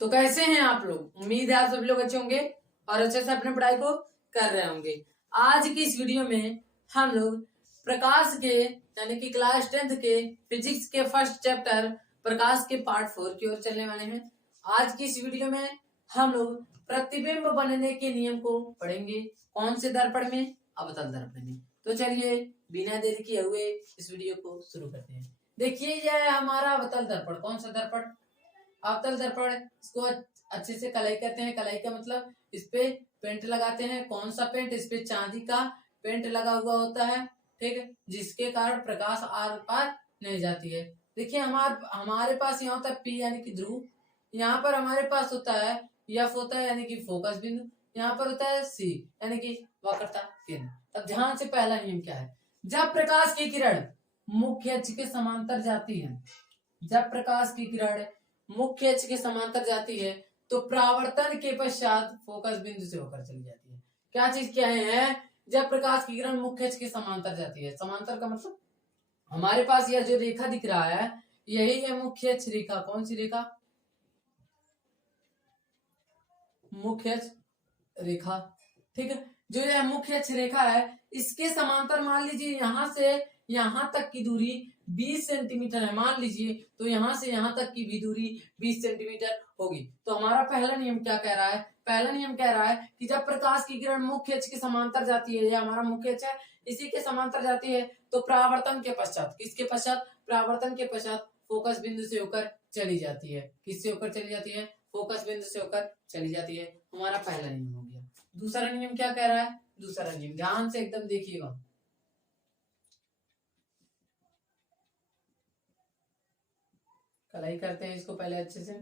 तो कैसे हैं आप लोग? उम्मीद है आप सभी लोग अच्छे होंगे और अच्छे से अपने पढ़ाई को कर रहे होंगे। आज की इस वीडियो में हम लोग प्रकाश के यानी कि क्लास 10th के फिजिक्स के फर्स्ट चैप्टर प्रकाश के पार्ट 4 की ओर चलने वाले हैं। आज की इस वीडियो में हम लोग प्रतिबिंब बनने के नियम को पढ़ेंगे। कौन से दर्पण में? अवतल दर्पण में। तो चलिए बिना देरी किए हुए इस वीडियो को शुरू करते हैं। देखिए यह हमारा अवतल दर्पण। कौन सा दर्पण? अवतल दर्पण। इसको अच्छे से कलाई करते हैं। कलाई का मतलब इस पे पेंट लगाते हैं। कौन सा पेंट? इस पे चांदी का पेंट लगा हुआ होता है, ठीक है, जिसके कारण प्रकाश आर पार नहीं जाती है। देखिए हमारे पास यहाँ होता है P यानी कि ध्रुव, यहाँ पर हमारे पास होता है F होता है यानी कि फोकस बिंदु, यहाँ पर होता है C यानी कि वक्रता केंद्र। अब ध्यान से पहला नियम क्या है? जब प्रकाश की किरण मुख्य अक्ष के समांतर जाती है, जब प्रकाश की किरण मुख्य अक्ष के समांतर जाती है तो परावर्तन के पश्चात फोकस बिंदु से होकर चली जाती है। क्या चीज क्या है? जब प्रकाश की किरण मुख्य अक्ष के समांतर जाती है, समांतर का मतलब हमारे पास यह जो रेखा दिख रहा है यही है मुख्य अक्ष रेखा। कौन सी रेखा? मुख्य अक्ष रेखा, ठीक है। जो यह मुख्य अक्ष रेखा है इसके समांतर मान लीजिए यहाँ से यहाँ तक की दूरी 20 सेंटीमीटर है, मान लीजिए, तो यहाँ से यहाँ तक की भी दूरी 20 सेंटीमीटर होगी। तो हमारा पहला नियम क्या कह रहा है? पहला नियम कह रहा है कि जब प्रकाश की किरण मुख्य अक्ष के समांतर जाती है, यह हमारा मुख्य अक्ष है, इसी के समांतर जाती है तो परावर्तन के पश्चात, किसके पश्चात? परावर्तन के पश्चात फोकस बिंदु से होकर चली जाती है। किससे होकर चली जाती है? फोकस बिंदु से होकर चली जाती है। हमारा पहला नियम हो गया। दूसरा नियम क्या कह रहा है? दूसरा नियम ध्यान से एकदम देखिएगा। कलाई करते हैं इसको पहले अच्छे से।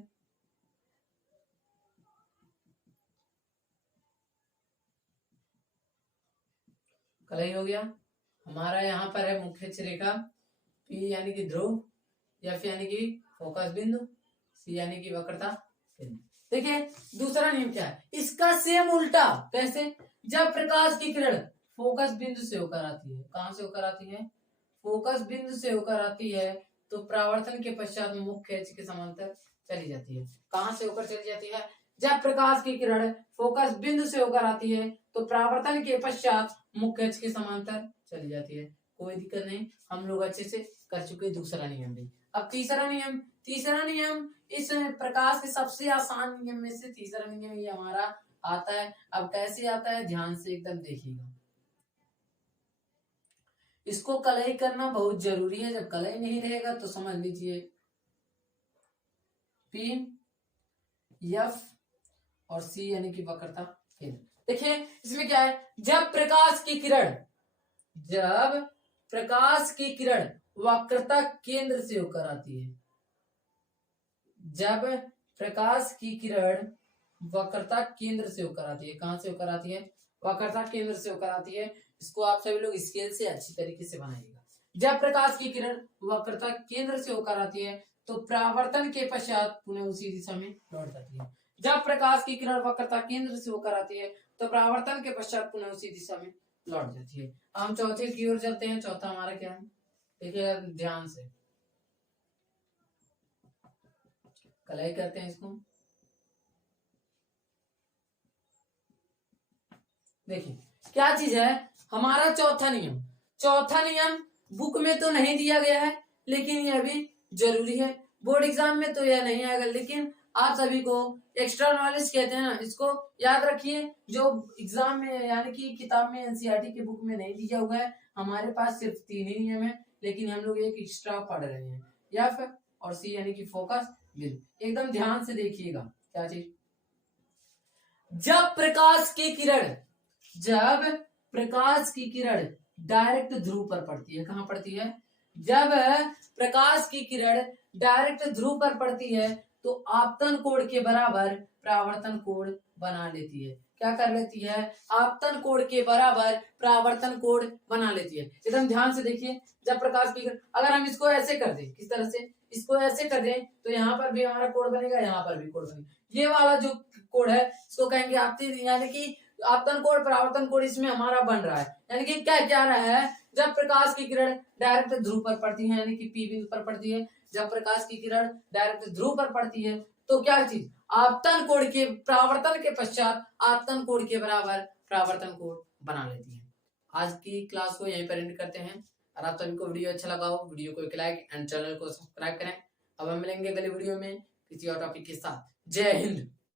कलाई हो गया। हमारा यहाँ पर है मुख्य अक्ष रेखा, P यानी कि ध्रुव, F यानी कि फोकस बिंदु, C यानी कि वक्रता बिंदु। देखिए दूसरा नियम क्या है? इसका सेम उल्टा। कैसे? जब प्रकाश की किरण फोकस बिंदु से होकर आती है, कहां से होकर आती है? फोकस बिंदु से होकर आती है तो परावर्तन के पश्चात मुख्य अक्ष के समांतर चली जाती है। कहां से होकर चली जाती है? जब प्रकाश की किरण फोकस बिंदु से होकर आती है तो परावर्तन के पश्चात मुख्य अक्ष के समांतर चली जाती है। कोई दिक्कत नहीं, हम लोग अच्छे से कर चुके। दूसरा नियम भी। अब तीसरा नियम। तीसरा नियम इस प्रकाश के सबसे आसान नियम में से तीसरा नियम ये हमारा आता है। अब कैसे आता है ध्यान से एकदम देखिएगा। इसको कलई करना बहुत जरूरी है। जब कलई नहीं रहेगा तो समझ लीजिए P, F और C यानी कि वक्रता केंद्र। देखिए इसमें क्या है? जब प्रकाश की किरण वक्रता केंद्र से होकर आती है, जब प्रकाश की किरण वक्रता केंद्र से होकर आती है, कहां से होकर आती है? वक्रता केंद्र से होकर आती है। इसको आप सभी लोग स्केल से अच्छी तरीके से बनाइएगा। जब प्रकाश की किरण वक्रता केंद्र से होकर आती है तो परावर्तन के पश्चात पुनः उसी दिशा में लौट जाती है। जब प्रकाश की किरण वक्रता केंद्र से होकर आती है तो परावर्तन के पश्चात पुनः उसी दिशा में लौट जाती है। हम चौथे की ओर चलते हैं। चौथा हमारा क्या है? देखिए ध्यान से कलाई करते हैं इसको। देखिए क्या चीज है हमारा चौथा नियम। चौथा नियम बुक में तो नहीं दिया गया है लेकिन यह भी जरूरी है। बोर्ड एग्जाम में तो यह नहीं आएगा लेकिन आप सभी को एक्स्ट्रा नॉलेज कहते हैं ना, इसको याद रखिए। जो एग्जाम में यानी कि किताब में एनसीईआरटी के बुक में नहीं दिया हुआ है, हमारे पास सिर्फ 3 ही नियम है लेकिन हम लोग एक एक्स्ट्रा पढ़ रहे हैं। F और C यानी कि फोकस बिंदु। एकदम ध्यान से देखिएगा क्या चीज। जब प्रकाश की किरण डायरेक्ट ध्रुव पर पड़ती है, कहां पड़ती है? जब प्रकाश की किरण डायरेक्ट ध्रुव पर पड़ती है तो आपतन कोण के बराबर परावर्तन कोण बना लेती है। क्या कर लेती है? आपतन कोण के बराबर परावर्तन कोण बना लेती है। एकदम ध्यान से देखिए। जब प्रकाश की किरण, अगर हम इसको ऐसे कर दें, किस तरह से? इसको ऐसे कर दें तो यहाँ पर भी हमारा कोण बनेगा, यहाँ पर भी कोण बनेगा। ये वाला जो कोण है इसको कहेंगे आपतन, यानी कि आपतन कोण परावर्तन कोण इसमें हमारा बन रहा है। यानी कि क्या रहा है? जब प्रकाश की किरण डायरेक्ट ध्रुव पर पड़ती है यानी कि P बिंदु पर पड़ती है, जब प्रकाश की किरण डायरेक्ट ध्रुव पर पड़ती है तो क्या चीज? आपतन कोण के परावर्तन के पश्चात आपतन कोण के बराबर परावर्तन कोण बना लेती है। आज की क्लास को यहीं पर एंड करते हैं। और आप सभी को वीडियो अच्छा लगा हो, वीडियो को एक लाइक एंड चैनल को सब्सक्राइब करें। अब हम मिलेंगे अगले वीडियो में किसी और टॉपिक के साथ। जय हिंद।